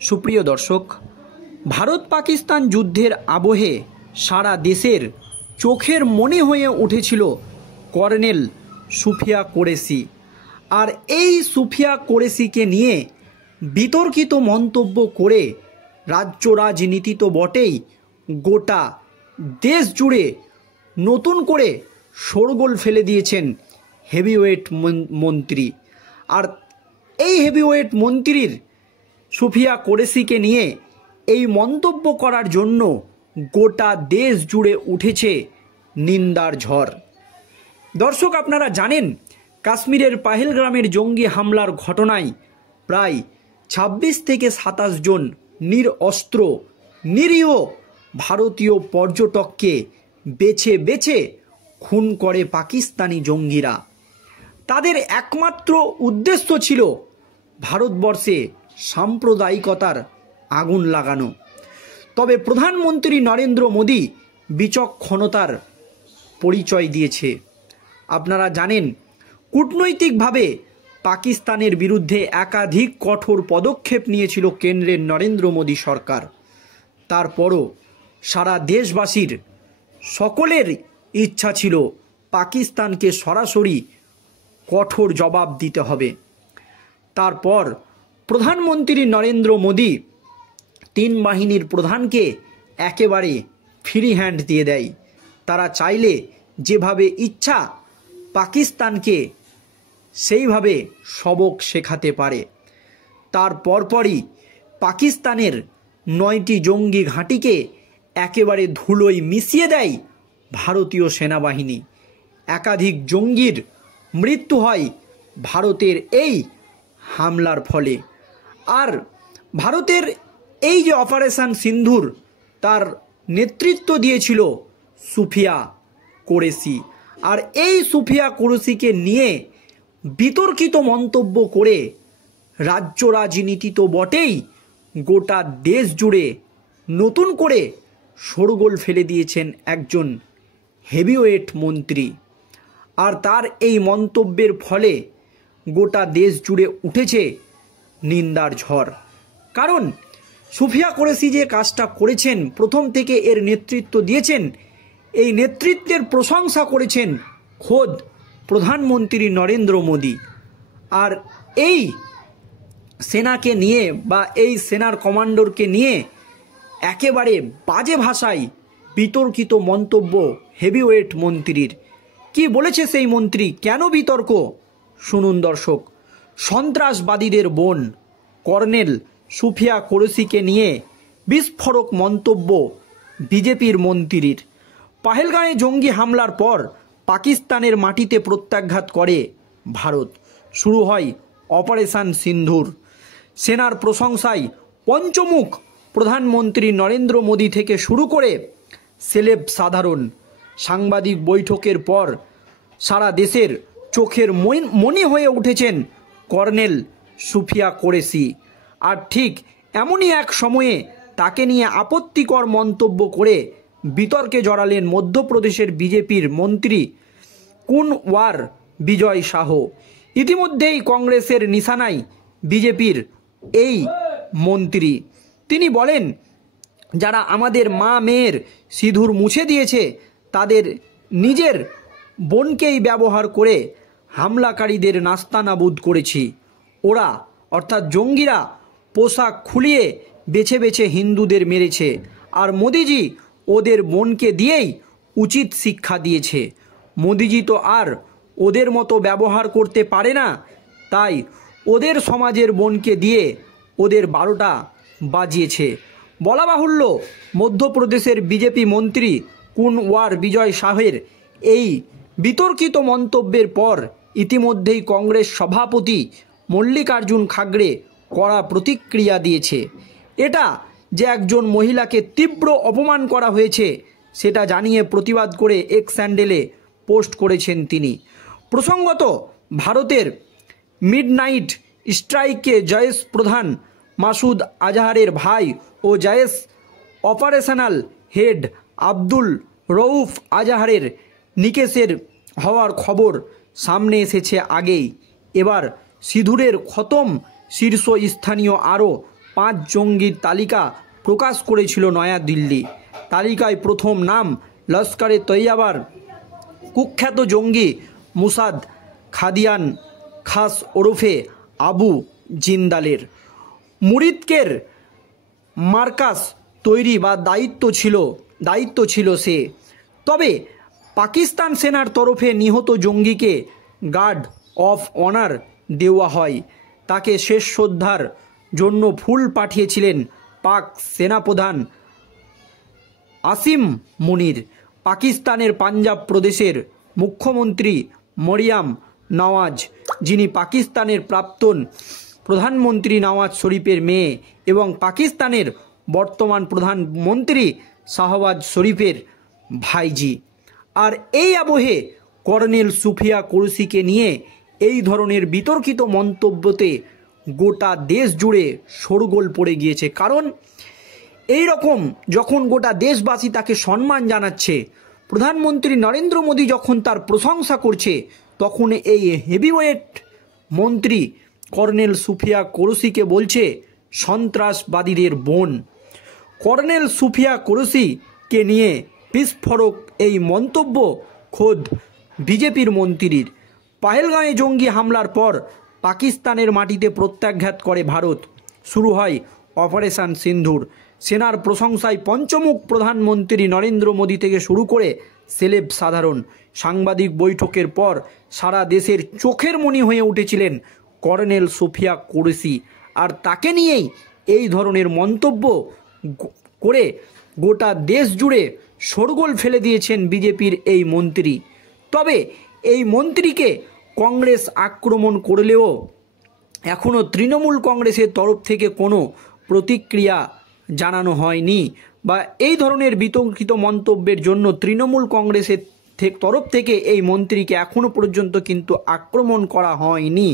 সুপ্রিয় দর্শক, ভারত পাকিস্তান যুদ্ধের আবহে সারা দেশের চোখের মনি হয়ে উঠেছিল কর্নেল সুফিয়া কুরেশি। আর এই সুফিয়া কুরেশিকে নিয়ে বিতর্কিত মন্তব্য করে রাজ্য রাজনীতি তো বটেই, গোটা দেশ জুড়ে নতুন করে শোরগোল ফেলে দিয়েছেন হেভিওয়েট মন্ত্রী। আর এই হেভিওয়েট মন্ত্রীর সুফিয়া কুরেশিকে নিয়ে এই মন্তব্য করার জন্য গোটা দেশ জুড়ে উঠেছে নিন্দার ঝড়। দর্শক, আপনারা জানেন কাশ্মীরের পাহেলগ্রামের জঙ্গি হামলার ঘটনায় প্রায় ২৬ থেকে ২৭ জন নিরস্ত্র নিরীহ ভারতীয় পর্যটককে বেছে বেছে খুন করে পাকিস্তানি জঙ্গিরা। তাদের একমাত্র উদ্দেশ্য ছিল ভারতবর্ষে সাম্প্রদায়িকতার আগুন লাগানো। তবে প্রধানমন্ত্রী নরেন্দ্র মোদী বিচক্ষণতার পরিচয় দিয়েছে। আপনারা জানেন কূটনৈতিকভাবে পাকিস্তানের বিরুদ্ধে একাধিক কঠোর পদক্ষেপ নিয়েছিল কেন্দ্রের নরেন্দ্র মোদী সরকার। তারপরও সারা দেশবাসীর সকলের ইচ্ছা ছিল পাকিস্তানকে সরাসরি কঠোর জবাব দিতে হবে। তারপর প্রধানমন্ত্রী নরেন্দ্র মোদী ৩ বাহিনীর প্রধানকে একেবারে ফ্রি হ্যান্ড দিয়ে দেয়। তারা চাইলে যেভাবে ইচ্ছা পাকিস্তানকে সেইভাবে সবক শেখাতে পারে। তার পরপরই পাকিস্তানের ৯টি জঙ্গি ঘাঁটিকে একেবারে ধুলোয় মিশিয়ে দেয় ভারতীয় সেনাবাহিনী। একাধিক জঙ্গির মৃত্যু হয় ভারতের এই হামলার ফলে। আর ভারতের এই যে অপারেশন সিন্দুর, তার নেতৃত্ব দিয়েছিল সুফিয়া কুরেশি। আর এই সুফিয়া কুরেশিকে নিয়ে বিতর্কিত মন্তব্য করে রাজ্য রাজনীতি তো বটেই, গোটা দেশ জুড়ে নতুন করে শোরগোল ফেলে দিয়েছেন একজন হেভিওয়েট মন্ত্রী। আর তার এই মন্তব্যের ফলে গোটা দেশ জুড়ে উঠেছে নিন্দার ঝড়। কারণ সুফিয়া কুরেশি যে কাজটা করেছেন, প্রথম থেকে এর নেতৃত্ব দিয়েছেন, এই নেতৃত্বের প্রশংসা করেছেন খোদ প্রধানমন্ত্রী নরেন্দ্র মোদী। আর এই সেনাকে নিয়ে বা এই সেনার কমান্ডারকে নিয়ে একেবারে বাজে ভাষায় বিতর্কিত মন্তব্য হেভিওয়েট মন্ত্রীর। কি বলেছে সেই মন্ত্রী, কেন বিতর্ক, শুনুন দর্শক। সন্ত্রাসবাদীদের বোন কর্নেল সুফিয়া কুরেশিকে নিয়ে বিস্ফোরক মন্তব্য বিজেপির মন্ত্রীর। পাহেলগাঁয়ে জঙ্গি হামলার পর পাকিস্তানের মাটিতে প্রত্যাঘাত করে ভারত। শুরু হয় অপারেশন সিন্দুর। সেনার প্রশংসায় পঞ্চমুখ প্রধানমন্ত্রী নরেন্দ্র মোদী থেকে শুরু করে সেলেব সাধারণ। সাংবাদিক বৈঠকের পর সারা দেশের চোখের মনি হয়ে উঠেছেন কর্নেল সুফিয়া কুরেশি। আর ঠিক এমনই এক সময়ে তাকে নিয়ে আপত্তিকর মন্তব্য করে বিতর্কে জড়ালেন মধ্যপ্রদেশের বিজেপির মন্ত্রী কুনওয়ার বিজয় শাহ। ইতিমধ্যেই কংগ্রেসের নিশানায় বিজেপির এই মন্ত্রী। তিনি বলেন, যারা আমাদের মা মেয়ের সিঁদুর মুছে দিয়েছে তাদের নিজের বোনকেই ব্যবহার করে হামলাকারীদের নাস্তানাবুদ করেছি। ওরা অর্থাৎ জঙ্গিরা পোশাক খুলিয়ে বেছে বেছে হিন্দুদের মেরেছে, আর মোদিজি ওদের বোনকে দিয়েই উচিত শিক্ষা দিয়েছে। মোদিজি তো আর ওদের মতো ব্যবহার করতে পারে না, তাই ওদের সমাজের বোনকে দিয়ে ওদের 12টা বাজিয়েছে। বলা বাহুল্য, মধ্যপ্রদেশের বিজেপি মন্ত্রী কুনওয়ার বিজয় শাহের এই বিতর্কিত মন্তব্যের পর ইতিমধ্যেই কংগ্রেস সভাপতি মল্লিকার্জুন খাড়গে কড়া প্রতিক্রিয়া দিয়েছে। এটা যে একজন মহিলাকে তীব্র অপমান করা হয়েছে সেটা জানিয়ে প্রতিবাদ করে এক্স হ্যান্ডেলে পোস্ট করেছেন তিনি। প্রসঙ্গত, ভারতের মিডনাইট স্ট্রাইকে জয়েশ প্রধান মাসুদ আজহারের ভাই ও জয়েশ অপারেশনাল হেড আব্দুল রউফ আজহারের নিকেশের হওয়ার খবর সামনে এসেছে আগেই। এবার সিঁদুরের খতম শীর্ষস্থানীয় আরও 5 জঙ্গির তালিকা প্রকাশ করেছিল নয়াদিল্লি। তালিকায় প্রথম নাম লস্করে তৈয়বার কুখ্যাত জঙ্গি মুসাদ খাদিয়ান খাস ওরফে আবু জিন্দালের। মুরিদকের মার্কাস তৈরি বা দায়িত্ব ছিল সে। তবে পাকিস্তান সেনার তরফে নিহত জঙ্গিকে গার্ড অফ অনার দেওয়া হয়। তাকে শেষ শ্রদ্ধার জন্য ফুল পাঠিয়েছিলেন পাক সেনাপ্রধান আসিম মুনির। পাকিস্তানের পাঞ্জাব প্রদেশের মুখ্যমন্ত্রী মরিয়াম নওয়াজ, যিনি পাকিস্তানের প্রাক্তন প্রধানমন্ত্রী নওয়াজ শরীফের মেয়ে এবং পাকিস্তানের বর্তমান প্রধানমন্ত্রী শাহবাজ শরীফের ভাইজি। আর এই আবহে কর্নেল সুফিয়া কুরেশিকে নিয়ে এই ধরনের বিতর্কিত মন্তব্যতে গোটা দেশ জুড়ে শোরগোল পড়ে গিয়েছে। কারণ এই রকম যখন গোটা দেশবাসী তাকে সম্মান জানাচ্ছে, প্রধানমন্ত্রী নরেন্দ্র মোদী যখন তার প্রশংসা করছে, তখন এই হেভিওয়েট মন্ত্রী কর্নেল সুফিয়া কুরেশিকে বলছে সন্ত্রাসবাদীদের বোন। কর্নেল সুফিয়া কুরেশিকে নিয়ে বিস্ফোরক এই মন্তব্য খোদ বিজেপির মন্ত্রীর। পাহেলগাঁওয়ে জঙ্গি হামলার পর পাকিস্তানের মাটিতে প্রত্যাঘাত করে ভারত। শুরু হয় অপারেশন সিন্দুর। সেনার প্রশংসায় পঞ্চমুখ প্রধানমন্ত্রী নরেন্দ্র মোদী থেকে শুরু করে সেলেব সাধারণ। সাংবাদিক বৈঠকের পর সারা দেশের চোখের মণি হয়ে উঠেছিলেন কর্নেল সুফিয়া কুরেশি। আর তাকে নিয়েই এই ধরনের মন্তব্য করে গোটা দেশ জুড়ে শোরগোল ফেলে দিয়েছেন বিজেপির এই মন্ত্রী। তবে এই মন্ত্রীকে কংগ্রেস আক্রমণ করলেও এখনও তৃণমূল কংগ্রেসের তরফ থেকে কোনো প্রতিক্রিয়া জানানো হয়নি, বা এই ধরনের বিতর্কিত মন্তব্যের জন্য তৃণমূল কংগ্রেসের তরফ থেকে এই মন্ত্রীকে এখনও পর্যন্ত কিন্তু আক্রমণ করা হয়নি।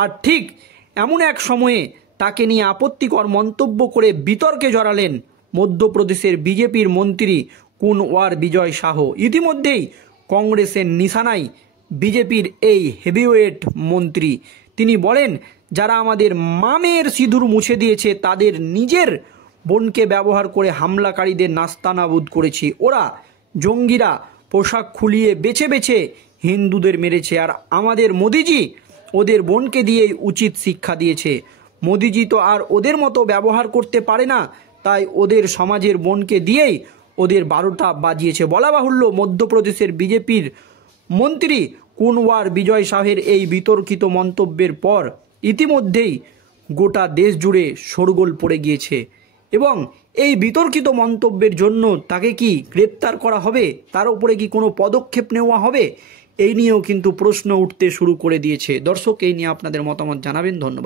আর ঠিক এমন এক সময়ে তাকে নিয়ে আপত্তিকর মন্তব্য করে বিতর্কে জড়ালেন মধ্যপ্রদেশের বিজেপির মন্ত্রী কুনওয়ার বিজয় শাহ। ইতিমধ্যেই কংগ্রেসের নিশানায় বিজেপির এই হেভিওয়েট মন্ত্রী। তিনি বলেন, যারা আমাদের মামের সিঁদুর মুছে দিয়েছে তাদের নিজের বোনকে ব্যবহার করে হামলাকারীদের নাস্তানাবুদ করেছি। ওরা জঙ্গিরা পোশাক খুলিয়ে বেছে বেছে হিন্দুদের মেরেছে, আর আমাদের মোদিজি ওদের বোনকে দিয়েই উচিত শিক্ষা দিয়েছে। মোদিজি তো আর ওদের মতো ব্যবহার করতে পারে না, তাই ওদের সমাজের বোনকে দিয়েই ওদের 12টা বাজিয়েছে। বলা বাহুল্য, মধ্যপ্রদেশের বিজেপির মন্ত্রী কুনওয়ার বিজয় শাহের এই বিতর্কিত মন্তব্যের পর ইতিমধ্যেই গোটা দেশ জুড়ে শোরগোল পড়ে গিয়েছে এবং এই বিতর্কিত মন্তব্যের জন্য তাকে কি গ্রেপ্তার করা হবে, তার উপরে কি কোনো পদক্ষেপ নেওয়া হবে, এই নিয়েও কিন্তু প্রশ্ন উঠতে শুরু করে দিয়েছে। দর্শক, এই নিয়ে আপনাদের মতামত জানাবেন। ধন্যবাদ।